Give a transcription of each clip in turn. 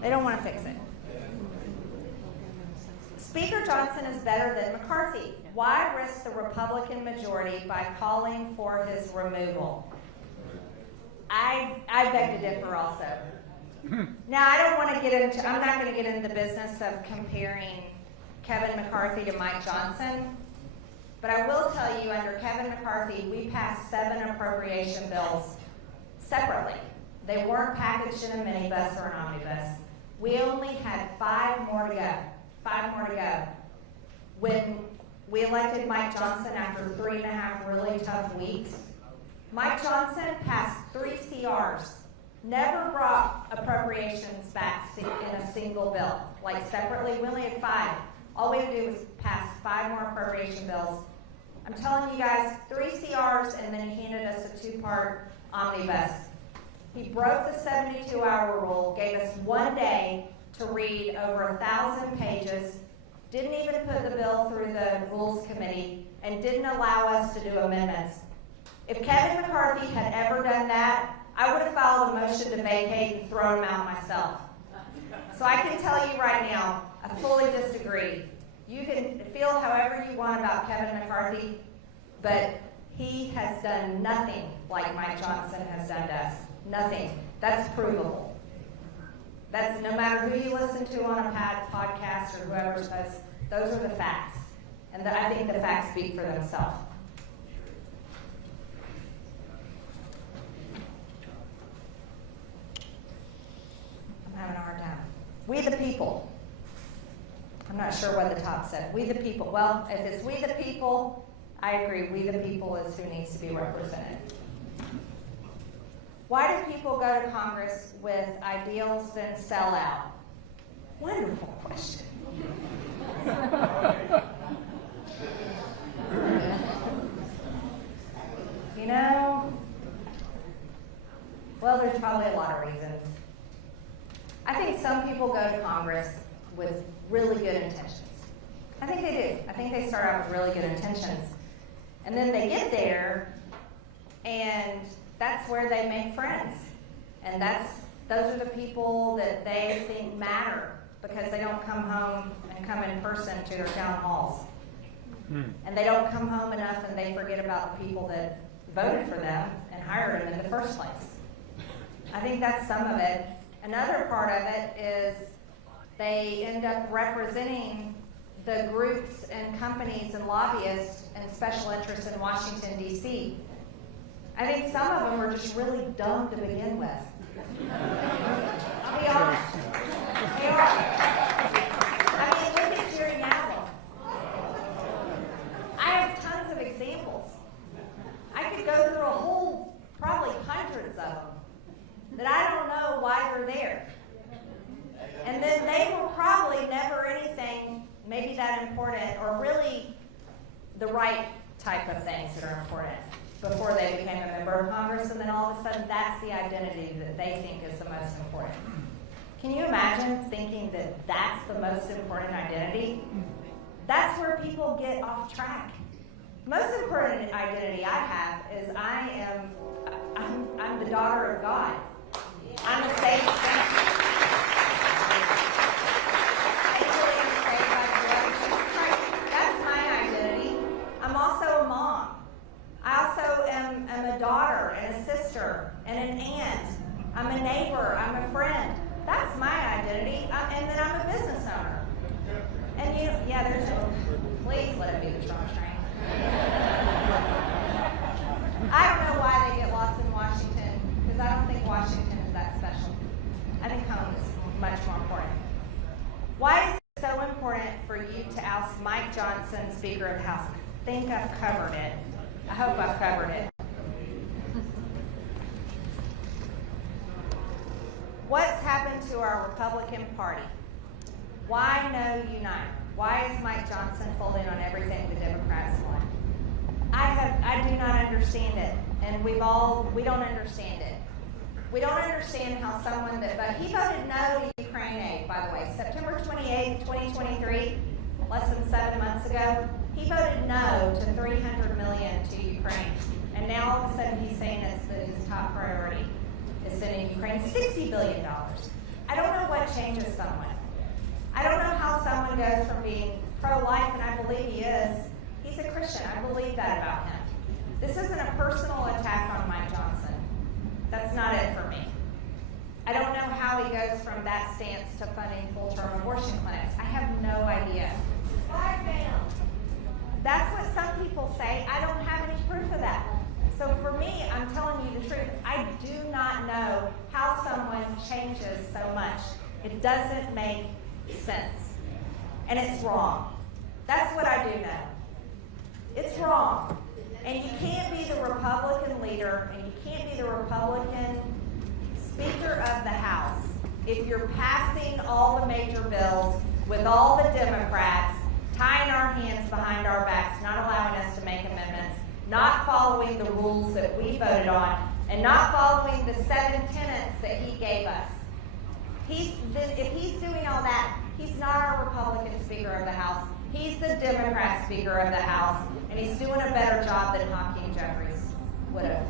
They don't want to fix it. Speaker Johnson is better than McCarthy. Why risk the Republican majority by calling for his removal? I beg to differ also. Now, I don't want to get into, I'm not going to get into the business of comparing Kevin McCarthy to Mike Johnson, but I will tell you, under Kevin McCarthy, we passed 7 appropriation bills separately. They weren't packaged in a minibus or an omnibus. We only had 5 more to go. 5 more to go. When we elected Mike Johnson after 3.5 really tough weeks, Mike Johnson passed 3 CRs, never brought appropriations back in a single bill, like separately. We only had 5. All we had to do was pass 5 more appropriation bills. I'm telling you guys, 3 CRs, and then he handed us a 2-part omnibus. He broke the 72-hour rule, gave us 1 day to read over 1,000 pages, didn't even put the bill through the Rules Committee, and didn't allow us to do amendments. If Kevin McCarthy had ever done that, I would have filed a motion to vacate and thrown him out myself. So I can tell you right now, I fully disagree. You can feel however you want about Kevin McCarthy, but he has done nothing like Mike Johnson has done to us. Nothing. That's provable. That's no matter who you listen to on a podcast or whoever's host, those are the facts. And I think the facts speak for themselves. I'm having a hard time. We the people. I'm not sure what the top said. We the people. Well, if it's we the people, I agree. We the people is who needs to be represented. Why do people go to Congress with ideals then sell out? Wonderful question. You know, well, there's probably a lot of reasons. I think some people go to Congress with really good intentions. I think they do. I think they start out with really good intentions. And then they get there, and that's where they make friends. And those are the people that they think matter because they don't come home and come in person to their town halls. And they don't come home enough and they forget about the people that voted for them and hired them in the first place. I think that's some of it. Another part of it is they end up representing the groups and companies and lobbyists and special interests in Washington, D.C. I think some of them are just really dumb to begin with. I'll be honest. They are. I mean, look at Jerry Nadler. I have tons of examples. I could go through a whole, probably hundreds of them, that I don't know why they're there. And then they were probably never anything maybe that important or really the right type of things that are important before they became a member of Congress, and then all of a sudden that's the identity that they think is the most important. Can you imagine thinking that that's the most important identity? That's where people get off track. Most important identity I have is I'm the daughter of God. I'm a saved sinner. That's my identity. I'm also a mom. I also am a daughter and a sister and an aunt. I'm a neighbor. I'm a friend. That's my identity. And then I'm a business owner. And please let it be the Trump train. I don't know why they get lost in Washington, because I don't think Washington is that special. I think home is much more important. Why is it so important for you to oust Mike Johnson, Speaker of the House? I think I've covered it. I hope I've covered it. What's happened to our Republican Party? Why no unite? Why is Mike Johnson folding on everything the Democrats want? I do not understand it, and we don't understand it. We don't understand how someone he voted no to Ukraine aid, by the way. September 28th, 2023, less than 7 months ago, he voted no to $300 million to Ukraine. And now all of a sudden he's saying it's his top priority is sending Ukraine $60 billion. I don't know what changes someone. I don't know how someone goes from being pro-life, and I believe he is. He's a Christian. I believe that about him. This isn't a personal attack on Mike Johnson. That's not it for me. I don't know how he goes from that stance to funding full-term abortion clinics. I have no idea. That's what some people say. I don't have any proof of that. So for me, I'm telling you the truth. I do not know how someone changes so much. It doesn't make sense. And it's wrong. That's what I do know. It's wrong. And you can't be the Republican leader and you can't be the Republican Speaker of the House if you're passing all the major bills with all the Democrats, tying our hands behind our backs, not allowing us to make amendments, not following the rules that we voted on, and not following the 7 tenets that he gave us. If he's doing all that, he's not our Republican Speaker of the House. He's the Democrat Speaker of the House, and he's doing a better job than Hakeem Jeffries would have.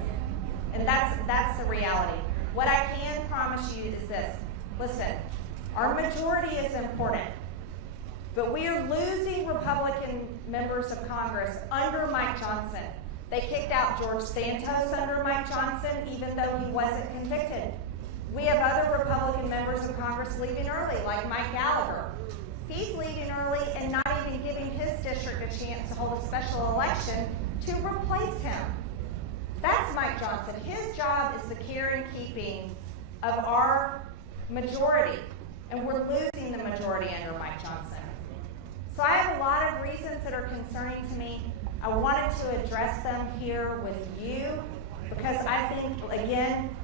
And that's the reality. What I can promise you is this. Listen, our majority is important, but we are losing Republican members of Congress under Mike Johnson. They kicked out George Santos under Mike Johnson, even though he wasn't convicted. We have other Republican members of Congress leaving early, like Mike Gallagher. He's leaving early and not even giving his district a chance to hold a special election to replace him. That's Mike Johnson. His job is the care and keeping of our majority, and we're losing the majority under Mike Johnson. So I have a lot of reasons that are concerning to me. I wanted to address them here with you because I think, again,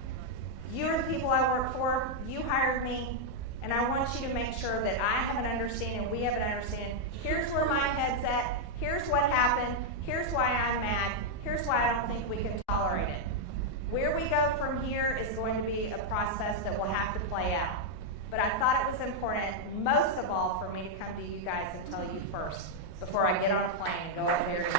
you're the people I work for. You hired me, and I want you to make sure that I have an understanding, we have an understanding. Here's where my head's at. Here's what happened. Here's why I'm mad. Here's why I don't think we can tolerate it. Where we go from here is going to be a process that will have to play out. But I thought it was important, most of all, for me to come to you guys and tell you first before I get on a plane and go up there and